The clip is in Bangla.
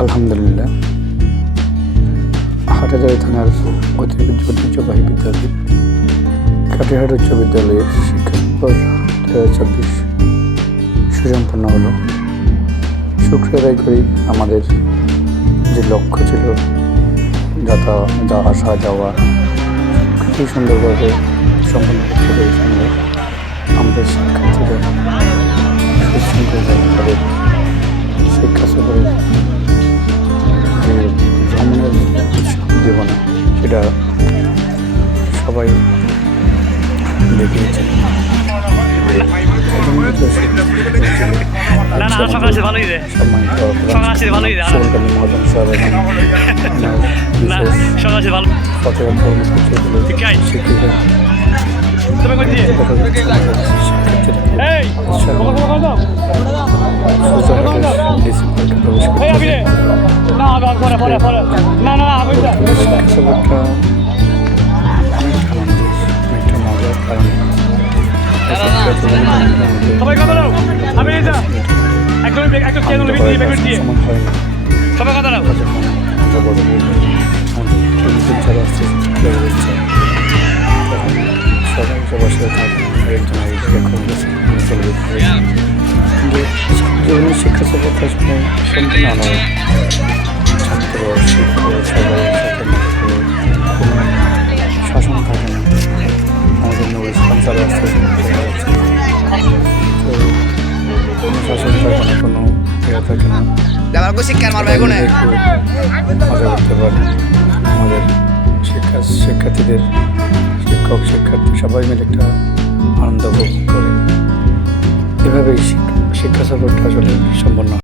আলহামদুলিল্লাহ, হাটহাজারী থানার ঐতিহ্যবাহী বিদ্যাপীঠ কাটিহাট উচ্চ বিদ্যালয়ের শিক্ষা 2024 সুসম্পন্ন হলো। শুক্র আদায় করি আমাদের যে লক্ষ্য ছিল আসা যাওয়া খুবই সুন্দরভাবে সম্পন্ন করতে পেরেছি। আমাদের শিক্ষার্থীরা সুশৃঙ্খলভাবে তাদের শিক্ষা সফরের যে ভ্রমণের জীবনে সেটা সবাই দেখিয়েছে। শিক্ষা সফরটা সম্পূর্ণ আলাদা। ছাত্র শিক্ষক সবাই কোনো শাসন থাকে না। আমাদের নবী স্পন্সার আসতে তো কোনো শাসন থাকে না, কোনো ইয়ে থাকে না। মজা করতে পারে। আমাদের শিক্ষার্থীদের শিক্ষার্থী সবাই মিলে একটা আনন্দ উপভোগ করে। এভাবেই শিক্ষা সফরটা আসলে সম্পন্ন।